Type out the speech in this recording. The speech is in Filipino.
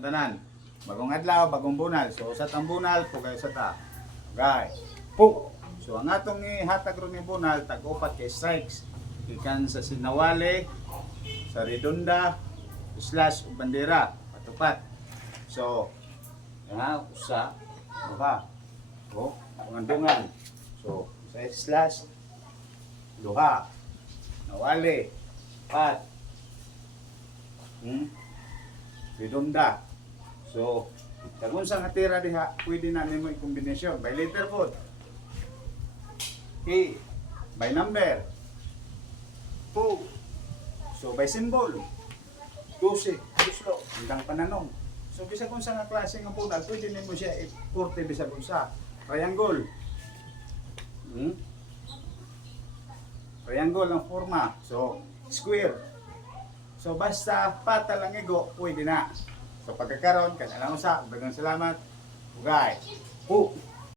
ang tanan. Bagong adlaw, bagong bunal. So usat ang bunal, pugay sa ta. Okay. Pu. So ang atong ihatag ron ni bunal tag-upat kay strikes. Ikan sa Sinawale, sa Redonda, slash ug bandera, patupat. So usa, duha. O, pangandungan. So sa slash duha. Nawale, pat. Redonda. So, kung sa natira diha, pwede na nimo i-kombinasyon. By letter code. A. By number. Po. So, by symbol. 12. Kuslo. Hanggang pananong. So, bisa kung sa nga klase ng bunal, pwede nimo siya i-kurte bisa kung sa triangle. Triangle ang forma. So, square. So, basta pata lang igo, pwede na. So, pagkakaroon, kanya lang usa. Dagang salamat. Ugay. Po.